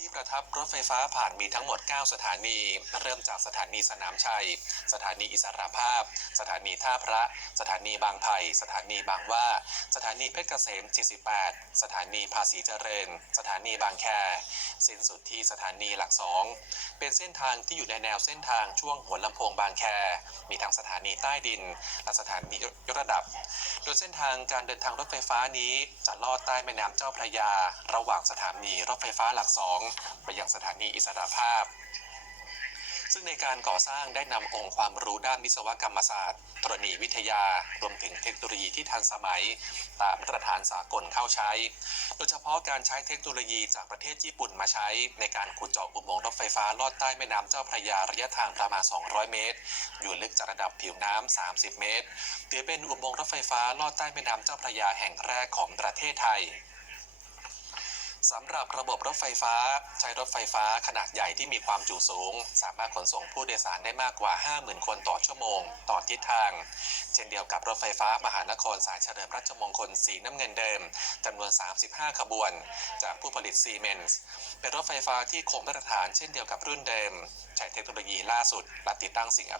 ที่ประทับรถไฟฟ้าผ่านมีทั้งหมด 9 สถานี เริ่มจากสถานีสนามชัย สถานีอิสระภาพ สถานีท่าพระ สถานีบางไผ่สถานีบางว่า สถานีเพชรเกษม 78 สถานีภาษีเจริญ สถานีบางแค สิ้นสุดที่สถานีหลักสองเป็นเส้นทางที่อยู่ในแนวเส้นทางช่วงหัวลำโพงบางแค มีทั้งสถานีใต้ดิน และสถานียกระดับ โดยเส้นทางการเดินทางรถไฟฟ้านี้จะลอดใต้แม่น้ำเจ้าพระยา ระหว่างสถานีรถไฟฟ้าหลักสองไปยังสถานีอิสระภาพ ซึ่งในการก่อสร้างได้นำองค์ความรู้ด้านวิศวกรรมศาสตร์ธรณีวิทยา รวมถึงเทคโนโลยีที่ทันสมัย ตามมาตรฐานสากลเข้าใช้ โดยเฉพาะการใช้เทคโนโลยีจากประเทศญี่ปุ่นมาใช้ ในการขุดเจาะอุโมงค์รถไฟฟ้าลอดใต้แม่น้ำเจ้าพระยาระยะทางประมาณ 200 เมตร อยู่ลึกจากระดับผิวน้ำ 30 เมตรถือเป็นอุโมงค์รถไฟฟ้าลอดใต้แม่น้ำเจ้าพระยาแห่งแรกของประเทศไทย สำหรับระบบรถไฟฟ้า ใช้รถไฟฟ้าขนาดใหญ่ที่มีความจุสูง สามารถขนส่งผู้โดยสารได้มากกว่า 50,000 คนต่อชั่วโมง ต่อทิศทาง เช่นเดียวกับรถไฟฟ้ามหานครสายเฉลิมราชมงคลสีน้ำเงินเดิมจำนวน 35 ขบวน จากผู้ผลิตซีเมนส์เป็นรถไฟฟ้าที่คงมาตรฐานเช่นเดียวกับรุ่นเดิม ใช้เทคโนโลยีล่าสุดและติดตั้งสิ่งอำ